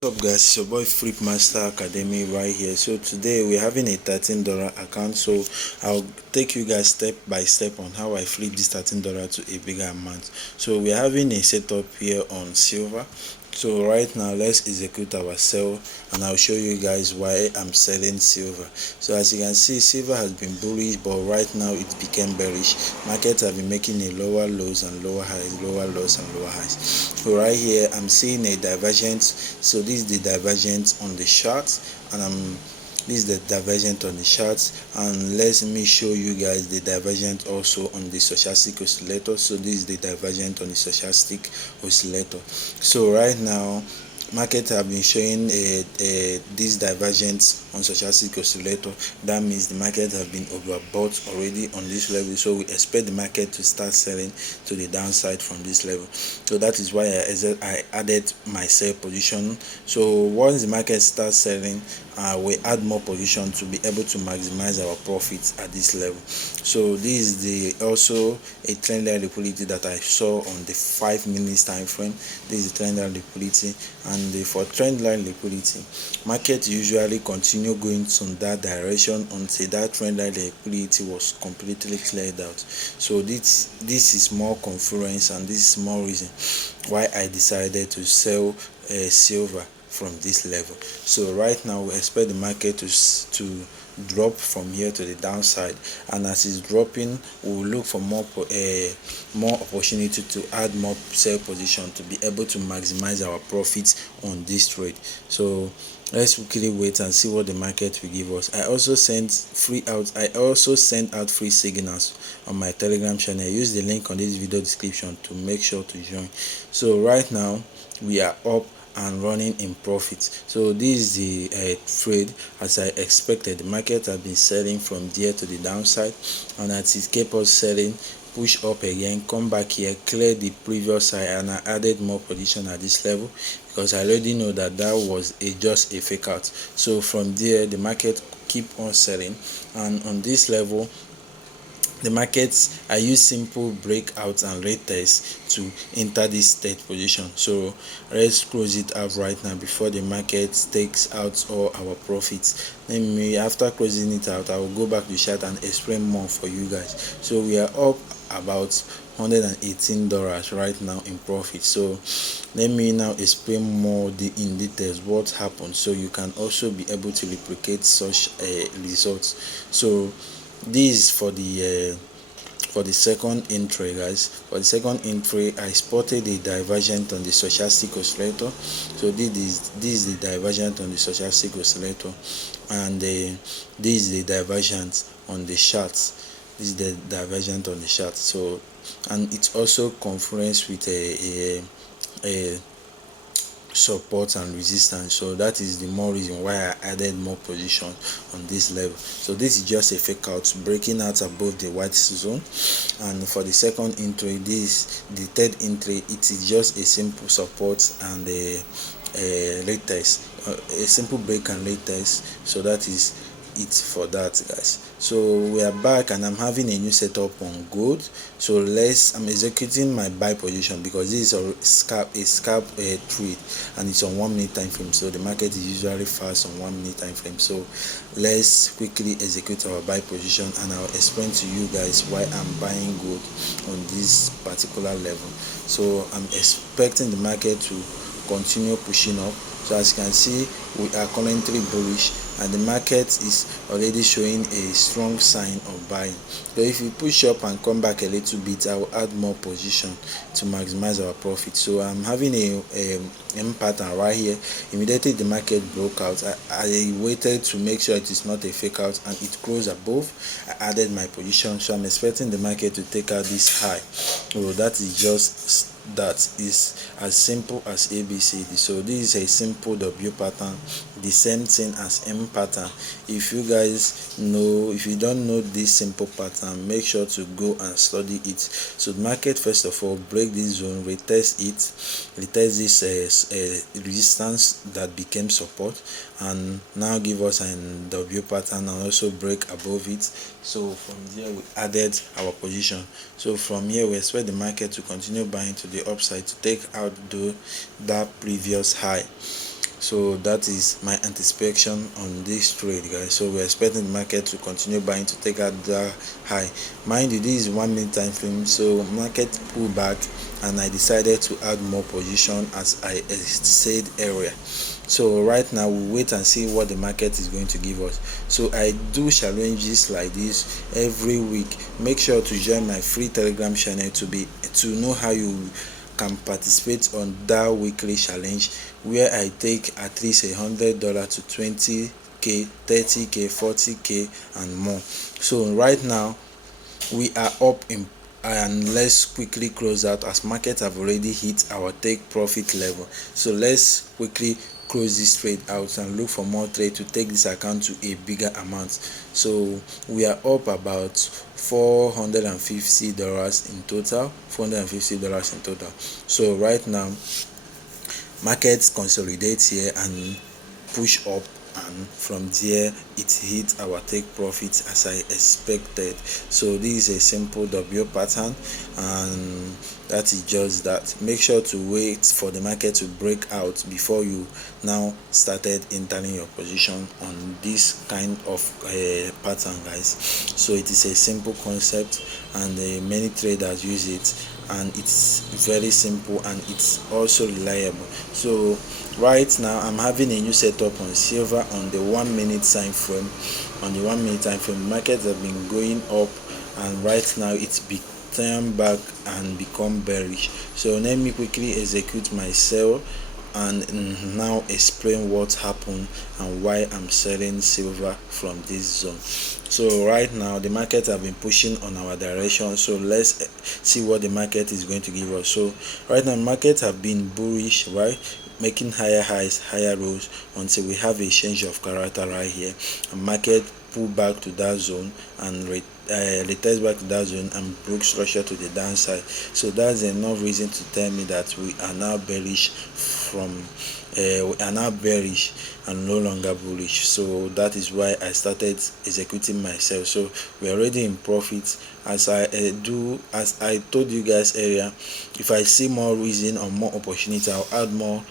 What's up guys, it's your boy Flip Master Academy right here. So today we're having a $13 account, so I'll take you guys step by step on how I flip this $13 to a bigger amount. So we're having a setup here on silver. So right now let's execute our sell, and I'll show you guys why I'm selling silver. So as you can see, silver has been bullish, but right now it became bearish. Markets have been making a lower lows and lower highs, lower lows and lower highs. So right here I'm seeing a divergence. So this is the divergence on the chart, and this is the divergent on the charts, and let me show you guys the divergent also on the stochastic oscillator. So this is the divergent on the stochastic oscillator. So right now markets have been showing this divergence on stochastic oscillator. That means the market have been overbought already on this level, so we expect the market to start selling to the downside from this level. So that is why I added my sell position. So once the market starts selling, we add more position to be able to maximize our profits at this level. So this is the also a trendline liquidity that I saw on the 5 minutes time frame. This is the trendline liquidity, and for trendline liquidity, market usually continue going in that direction until that trendline liquidity was completely cleared out. So this is more confluence, and this is more reason why I decided to sell silver from this level. So right now we expect the market to drop from here to the downside, and as it's dropping, we will look for more opportunity to add more sell position to be able to maximize our profits on this trade. So let's quickly wait and see what the market will give us. I also sent out free signals on my Telegram channel. Use the link on this video description to make sure to join. So right now we are up and running in profit. So this is the trade. As I expected, the market has been selling from there to the downside, and as it kept us selling, push up again, come back here, clear the previous high, and I added more position at this level because I already know that was just a fake out. So from there the market keep on selling, and on this level the markets, I use simple breakout and retest to enter this third position. So let's close it out right now before the market takes out all our profits. After closing it out, I will go back to the chart and explain more for you guys. So we are up about $118 right now in profit. So let me now explain more in details what happened, so you can also be able to replicate such results. So this is for the second entry, guys. For the second entry, I spotted a divergent on the stochastic oscillator. So this is the divergent on the stochastic oscillator, and this is the divergent on the charts. This is the divergent on the chart. So, and it's also confluence with a support and resistance. So that is the more reason why I added more position on this level. So this is just a fake out, breaking out above the white zone. And for the second entry, the third entry, it is just a simple support and a retest, a simple break and retest. So that is it for that, guys. So we are back, and I'm having a new setup on gold. So I'm executing my buy position because this is a scalp trade, and it's on 1 minute time frame. So the market is usually fast on 1 minute time frame. So let's quickly execute our buy position, and I'll explain to you guys why I'm buying gold on this particular level. So I'm expecting the market to continue pushing up. So as you can see, we are currently bullish, and the market is already showing a strong sign of buying. So if we push up and come back a little bit, I will add more position to maximize our profit. So I'm having a M pattern right here. Immediately the market broke out, I waited to make sure it is not a fake out, and it closed above. I added my position. So I'm expecting the market to take out this high. So that is just that is as simple as ABCD. So this is a simple W pattern, the same thing as M pattern. If you guys know, if you don't know this simple pattern, make sure to go and study it. So the market first of all break this zone, retest this resistance that became support, and now give us a W pattern and also break above it. So from there we added our position. So from here we expect the market to continue buying to the upside to take out that previous high. So that is my anticipation on this trade, guys. So we're expecting the market to continue buying to take out the high. Mind you, this is 1 minute time frame, so market pull back and I decided to add more position as I said earlier. So right now we'll wait and see what the market is going to give us. So I do challenges like this every week. Make sure to join my free Telegram channel to know how you can participate on that weekly challenge, where I take at least $100 to 20k, 30k, 40k and more. So right now we are up in, and let's quickly close out as markets have already hit our take profit level. So let's quickly close this trade out and look for more trade to take this account to a bigger amount. So we are up about $450 in total, $450 in total. So right now markets consolidate here and push up, and from there it hit our take profits as I expected. So this is a simple W pattern, and that is just that. Make sure to wait for the market to break out before you now started entering your position on this kind of pattern, guys. So it is a simple concept, and many traders use it, and it's very simple and it's also reliable. So right now I'm having a new setup on silver on the 1 minute time frame. On the 1 minute time frame, markets have been going up, and right now it's turned back and become bearish. So let me quickly execute my sell and now explain what happened and why I'm selling silver from this zone. So right now the market have been pushing on our direction, so let's see what the market is going to give us. So right now markets have been bullish, right, making higher highs, higher lows, until we have a change of character right here, and market pull back to that zone and retest back to that zone and broke structure to the downside. So that's enough reason to tell me that we are now bearish we are now bearish and no longer bullish. So that is why I started executing myself. So we're already in profit. As I told you guys earlier, if I see more reason or more opportunity, I'll add more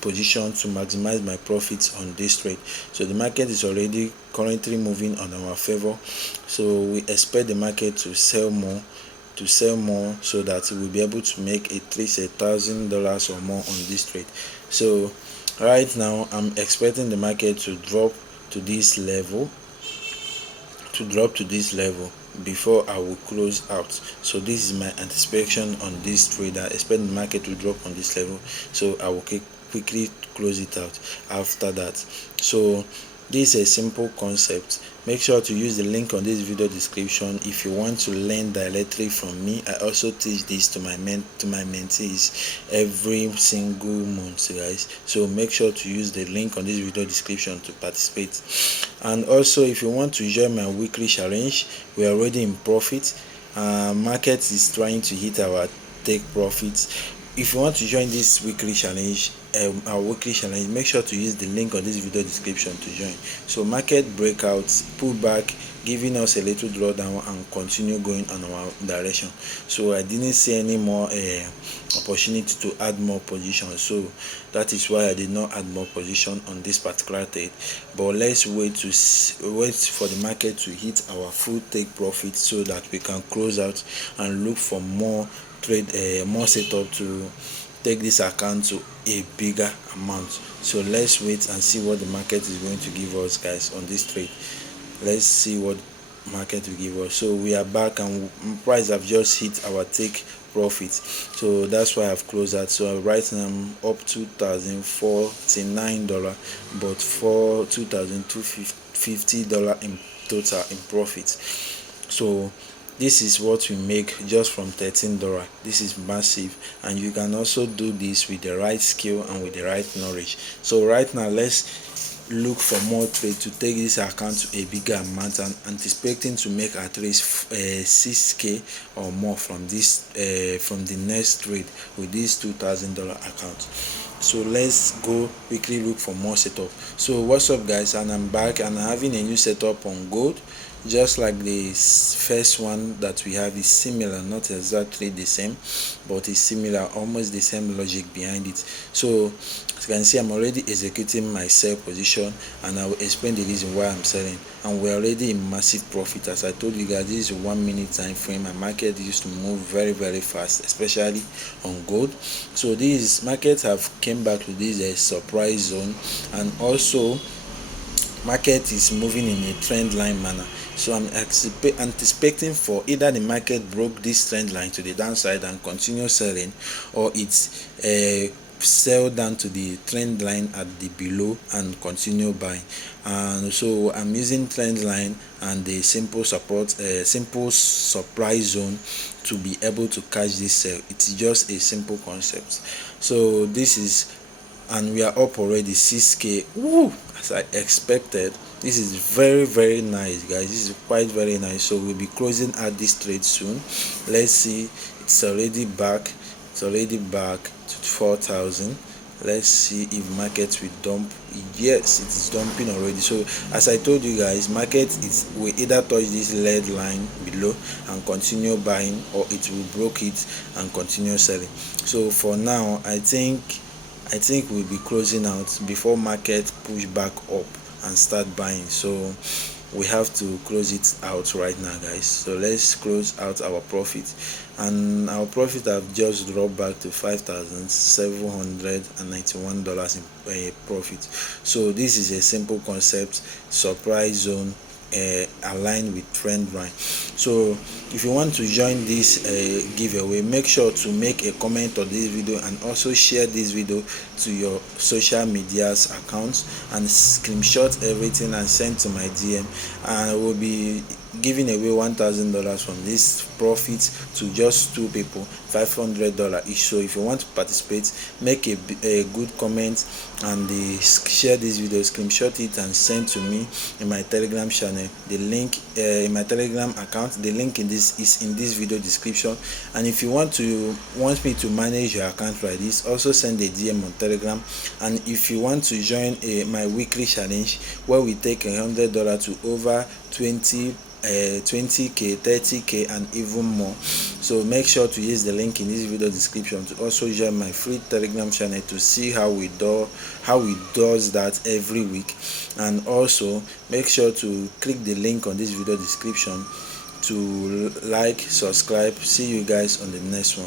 position to maximize my profits on this trade. So the market is already currently moving on our favor, so we expect the market to sell more, so that we'll be able to make at least $1,000 or more on this trade. So right now I'm expecting the market to drop to this level, before I will close out. So this is my anticipation on this trade. I expect the market to drop on this level, so I will quickly close it out after that. So this is a simple concept. Make sure to use the link on this video description if you want to learn directly from me. I also teach this to my mentees every single month, guys. So make sure to use the link on this video description to participate. And also, if you want to join my weekly challenge, we are already in profit. Market is trying to hit our take profits. If you want to join this weekly challenge, our weekly challenge, make sure to use the link on this video description to join. So market breakouts, pullback, giving us a little drawdown and continue going on our direction. So I didn't see any more opportunity to add more position, so that is why I did not add more position on this particular trade. But let's wait for the market to hit our full take profit, so that we can close out and look for more trade, more setup to take this account to a bigger amount. So let's wait and see what the market is going to give us, guys, on this trade. Let's see what market will give us. So we are back, and price have just hit our take profit, so that's why I've closed that. So right now I'm up $2,049, but for $2,250 in total in profit. So this is what we make just from $13. This is massive, and you can also do this with the right skill and with the right knowledge. So right now let's look for more trade to take this account to a bigger amount, and anticipating to make at least 6k or more from this from the next trade with this $2,000 account. So let's go quickly look for more setup. So what's up, guys, and I'm back, and I'm having a new setup on gold. just like the first one that we have is similar, not exactly the same, but it's similar, almost the same logic behind it. So as you can see, I'm already executing my sell position, and I will explain the reason why I'm selling. And we're already in massive profit. As I told you guys, this is 1 minute time frame, and market used to move very very fast, especially on gold. So these markets have came back to this surprise zone, and also market is moving in a trend line manner. So I'm anticipating for either the market broke this trend line to the downside and continue selling, or it's sell down to the trend line at the below and continue buying. And so I'm using trend line and the simple support, simple supply zone to be able to catch this sell. It's just a simple concept. So this is, and we are up already 6k. Woo! As I expected. This is very very nice, guys. This is quite very nice. So we'll be closing out this trade soon. Let's see. It's already back. It's already back to 4,000. Let's see if market will dump. Yes, it's dumping already. So as I told you guys, market is will either touch this lead line below and continue buying, or it will broke it and continue selling. So for now, I think we'll be closing out before market push back up and start buying. So we have to close it out right now, guys. So let's close out our profit, and our profit have just dropped back to $5,791 in profit. So this is a simple concept, surprise zone, aligned with trend line. So if you want to join this giveaway, make sure to make a comment on this video and also share this video to your social medias accounts and screenshot everything and send to my DM, and I will be giving away $1,000 from this profit to just 2 people, $500 each. So if you want to participate, make a good comment and share this video, screenshot it and send to me in my Telegram channel. The link in my Telegram account, the link in this is in this video description. And if you want me to manage your account like this, also send a DM on Telegram. And if you want to join my weekly challenge where we take $100 to over 20k, 30k and even more, so make sure to use the link in this video description to also join my free Telegram channel to see how we does that every week. And also make sure to click the link on this video description to like, subscribe. See you guys on the next one.